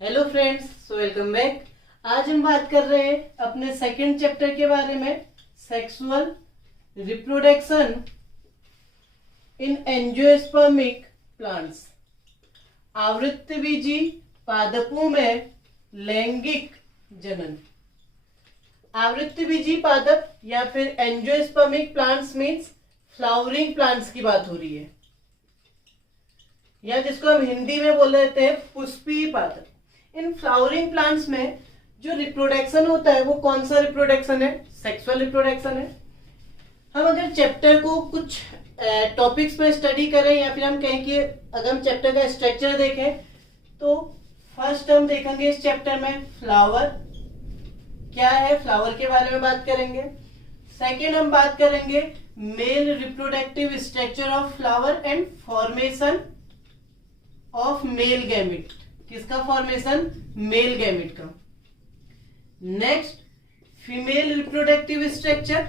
Hello friends, so welcome back. आज हम बात कर रहे हैं अपने सेकंड चैप्टर के बारे में, sexual reproduction in angiospermic plants. आवृत्तबीजी पादपों में लैंगिक जनन। आवृत्तबीजी पादप या फिर angiospermic plants means flowering plants की बात हो रही है, या जिसको हम हिंदी में बोल देते हैं पुष्पीय पादप। इन फ्लावरिंग प्लांट्स में जो रिप्रोडक्शन होता है वो कौन सा रिप्रोडक्शन है? सेक्सुअल रिप्रोडक्शन है। हम अगर चैप्टर को कुछ टॉपिक्स पे स्टडी करें या फिर हम कहें कि अगर हम चैप्टर का स्ट्रक्चर देखें तो फर्स्ट हम देखेंगे इस चैप्टर में फ्लावर क्या है, फ्लावर के बारे में बात करेंगे। सेकेंड हम बात करेंगे male reproductive structure of flower and formation of male gamete. किसका फॉर्मेशन? मेल गैमेट का। Next female reproductive structure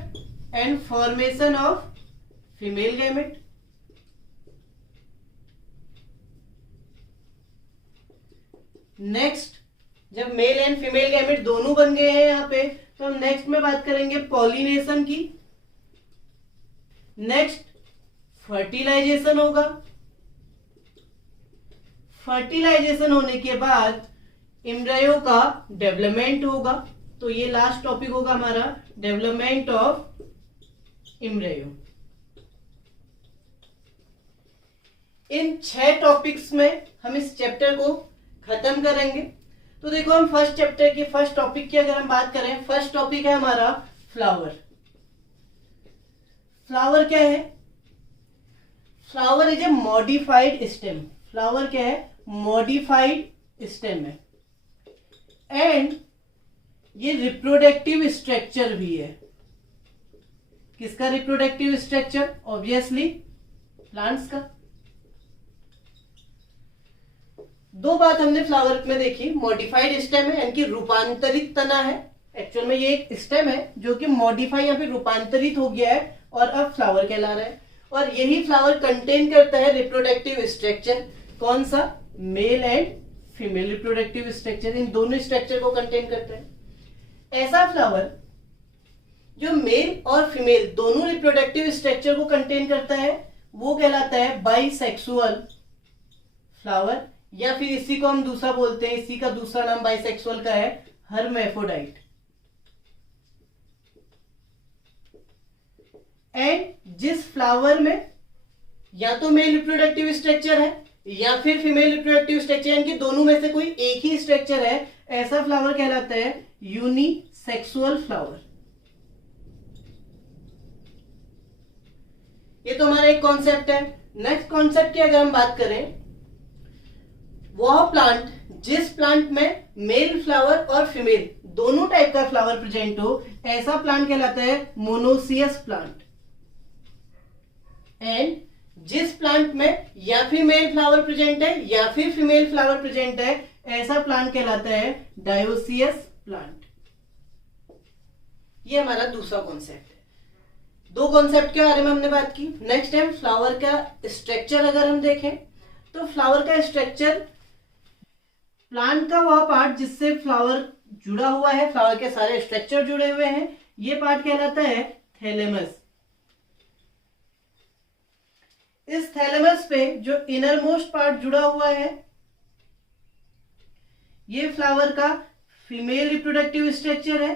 and formation of female gamete. Next जब मेल एंड फीमेल गैमेट दोनों बन गए हैं यहाँ पे, तो हम नेक्स्ट में बात करेंगे पॉलिनेशन की। नेक्स्ट फर्टिलाइजेशन होगा। फर्टिलाइजेशन होने के बाद एम्ब्रायो का डेवलपमेंट होगा। तो ये लास्ट टॉपिक होगा हमारा, development of embryo. In 6 topics में हम इस चैप्टर को खत्म करेंगे। तो देखो, हम फर्स्ट चैप्टर की फर्स्ट टॉपिक की अगर हम बात करें, फर्स्ट टॉपिक है हमारा फ्लावर। फ्लावर क्या है? Flower is a modified stem. Flower क्या है? मॉडिफाइड स्टेम है एंड ये रिप्रोडक्टिव स्ट्रक्चर भी है। किसका रिप्रोडक्टिव स्ट्रक्चर? ऑब्वियसली प्लांट्स का। दो बात हमने फ्लावर में देखी, मॉडिफाइड स्टेम है यानी कि रूपांतरित तना है। एक्चुअल में ये एक स्टेम है जो कि मॉडिफाई या फिर रूपांतरित हो गया है और अब फ्लावर कहला रहा है। और यही फ्लावर कंटेन करता है रिप्रोडक्टिव स्ट्रक्चर। कौन सा? Male and female reproductive structure. इन दोनों स्ट्रक्चर को कंटेन करता है। ऐसा फ्लावर जो मेल और फीमेल दोनों रिप्रोडक्टिव स्ट्रक्चर को कंटेन करता है वो कहलाता है बाइसेक्सुअल फ्लावर, या फिर इसी को हम दूसरा बोलते हैं, इसी का दूसरा नाम बाइसेक्सुअल का है हर्मेफ्रोडाइट। एंड जिस फ्लावर में या तो मेल रिप्रोडक्टिव स्ट्रक्चर है या फिर फीमेल रिप्रोडक्टिव स्ट्रक्चर, यानी कि दोनों में से कोई एक ही स्ट्रक्चर है, ऐसा फ्लावर कहलाता है यूनिसेक्सुअल फ्लावर। ये तो हमारा एक कॉन्सेप्ट है। नेक्स्ट कॉन्सेप्ट की अगर हम बात करें, वह प्लांट जिस प्लांट में मेल फ्लावर और फीमेल दोनों टाइप का फ्लावर प्रेजेंट हो, ऐसा प्लांट कहलाता है मोनोसियस प्लांट। एंड जिस प्लांट में या फिर मेल फ्लावर प्रेजेंट है या फिर फीमेल फ्लावर प्रेजेंट है, ऐसा प्लांट कहलाता है डायोसियस प्लांट। ये हमारा दूसरा कॉन्सेप्ट है। दो कॉन्सेप्ट के बारे में हमने बात की। नेक्स्ट टाइम फ्लावर का स्ट्रक्चर अगर हम देखें तो फ्लावर का स्ट्रक्चर, प्लांट का वह पार्ट जिससे फ्लावर जुड़ा हुआ है, फ्लावर के सारे स्ट्रक्चर जुड़े हुए हैं, ये पार्ट कहलाता है थैलेमस। इस थैलेमस पे जो इनर मोस्ट पार्ट जुड़ा हुआ है, ये फ्लावर का फीमेल रिप्रोडक्टिव स्ट्रक्चर है,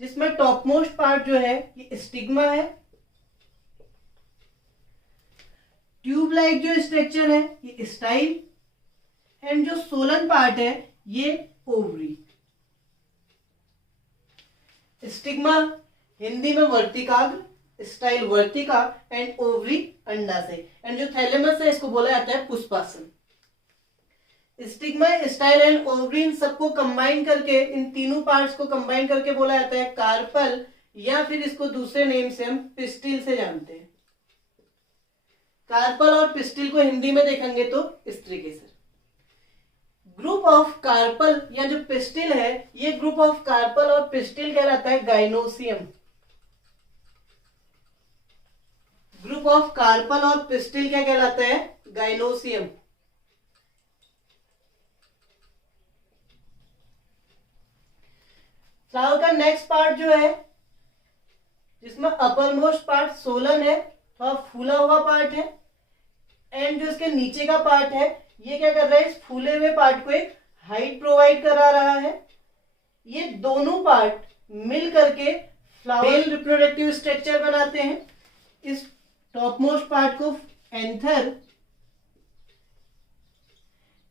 जिसमें टॉप मोस्ट पार्ट जो है ये स्टिग्मा है। ट्यूब लाइक जो स्ट्रक्चर है ये स्टाइल, एंड जो सोलन पार्ट है ये ओवरी। स्टिग्मा हिंदी में वर्तिकाग्र, स्टाइल वर्तिका, एंड ओवरी अंडाशय। एंड जो थैलेमस है इसको बोला जाता है पुष्पासन। स्टिग्मा, स्टाइल एंड ओवरी, इन सबको कंबाइन करके, इन तीनों पार्ट्स को कंबाइन करके बोला जाता है कार्पल, या फिर इसको दूसरे नेम से हम पिस्टिल से जानते हैं। कार्पल और पिस्टिल को हिंदी में देखेंगे तो इस तरीके से। ग्रुप ऑफ कार्पल या जो पिस्टिल है, ये ग्रुप ऑफ कार्पल और पिस्टिल कहलाता है गाइनोसियम। ग्रुप ऑफ कार्पल और पिस्टिल क्या कहलाता है? गाइनोसियम। फ्लावर का नेक्स्ट पार्ट जो है, जिसमें अपर मोस्ट पार्ट सोलन है, थोड़ा फूला हुआ पार्ट है, एंड जो इसके नीचे का पार्ट है ये क्या कर रहा है, इस फूले हुए पार्ट को एक हाइट प्रोवाइड करा रहा है। ये दोनों पार्ट मिल करके फ्लावर रिप्रोडक्टिव स्ट्रक्चर बनाते हैं। इस टॉप मोस्ट पार्ट को एंथर,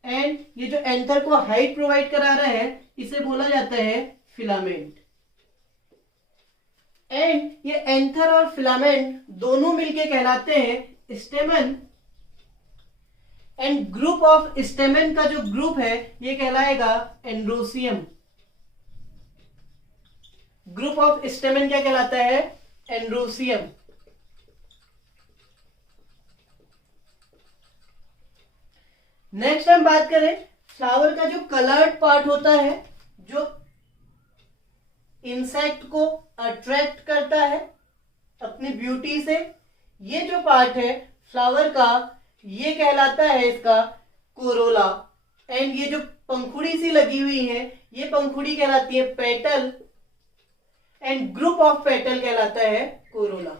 एंड ये जो एंथर को हाइट प्रोवाइड करा रहा है इसे बोला जाता है फिलामेंट। एंड ये एंथर और फिलामेंट दोनों मिलके कहलाते हैं स्टेमन। एंड ग्रुप ऑफ स्टेमन का जो ग्रुप है ये कहलाएगा एंड्रोसियम। ग्रुप ऑफ स्टेमन क्या कहलाता है, एंड्रोसियम। नेक्स्ट हम बात करें फ्लावर का जो कलर्ड पार्ट होता है, जो इंसेक्ट को अट्रैक्ट करता है अपनी ब्यूटी से, ये जो पार्ट है फ्लावर का ये कहलाता है इसका कोरोला। एंड ये जो पंखुड़ी सी लगी हुई है ये पंखुड़ी कहलाती है petal, and group of petal कहलाता है corolla.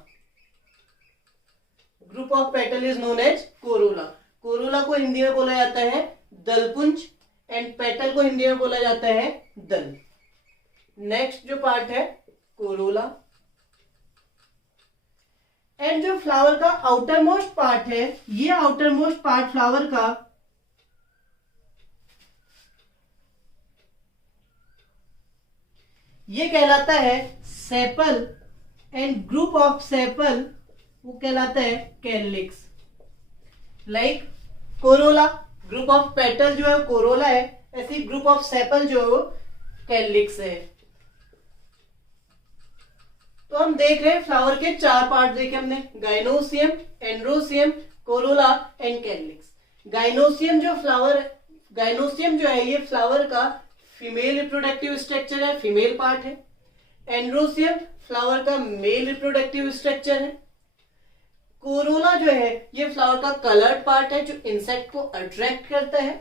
Group of petal is known as corolla. Corolla को हिंदी में बोला जाता है दलपुंज, एंड पेटल को हिंदी में बोला जाता है दल। नेक्स्ट जो पार्ट है कोरोला। एंड जो फ्लावर का आउटर मोस्ट पार्ट है, ये आउटर मोस्ट पार्ट फ्लावर का ये कहलाता है sepal, and group of sepal वो कहलाता है calyx. Like Corolla, group of petal जो है कोरोला है, ऐसी ग्रुप ऑफ सेपल जो है वो कैलिक्स है। तो हम देख रहे हैं फ्लावर के चार पार्ट देखे हमने, gynoecium, androecium, Corolla and calyx. Gynoecium जो है ये फ्लावर का फीमेल रिप्रोडक्टिव स्ट्रक्चर है, फीमेल पार्ट है। एंड्रोसियम फ्लावर का मेल रिप्रोडक्टिव स्ट्रक्चर है। कोरोला जो है ये फ्लावर का कलर्ड पार्ट है जो इंसेक्ट को अट्रैक्ट करता है।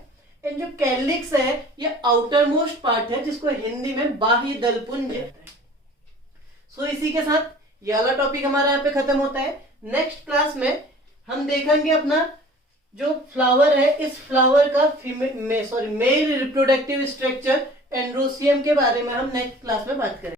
एंड जो कैलिक्स है ये आउटर मोस्ट पार्ट है जिसको हिंदी में बाह्य दलपुंज कहते हैं। सो इसी के साथ ये वाला टॉपिक हमारा यहाँ पे खत्म होता है। नेक्स्ट क्लास में हम देखेंगे अपना जो फ्लावर है, इस फ्लावर का मेल रिप्रोडक्टिव स्ट्रक्चर एंड्रोसियम के बारे में हम नेक्स्ट क्लास में बात करेंगे।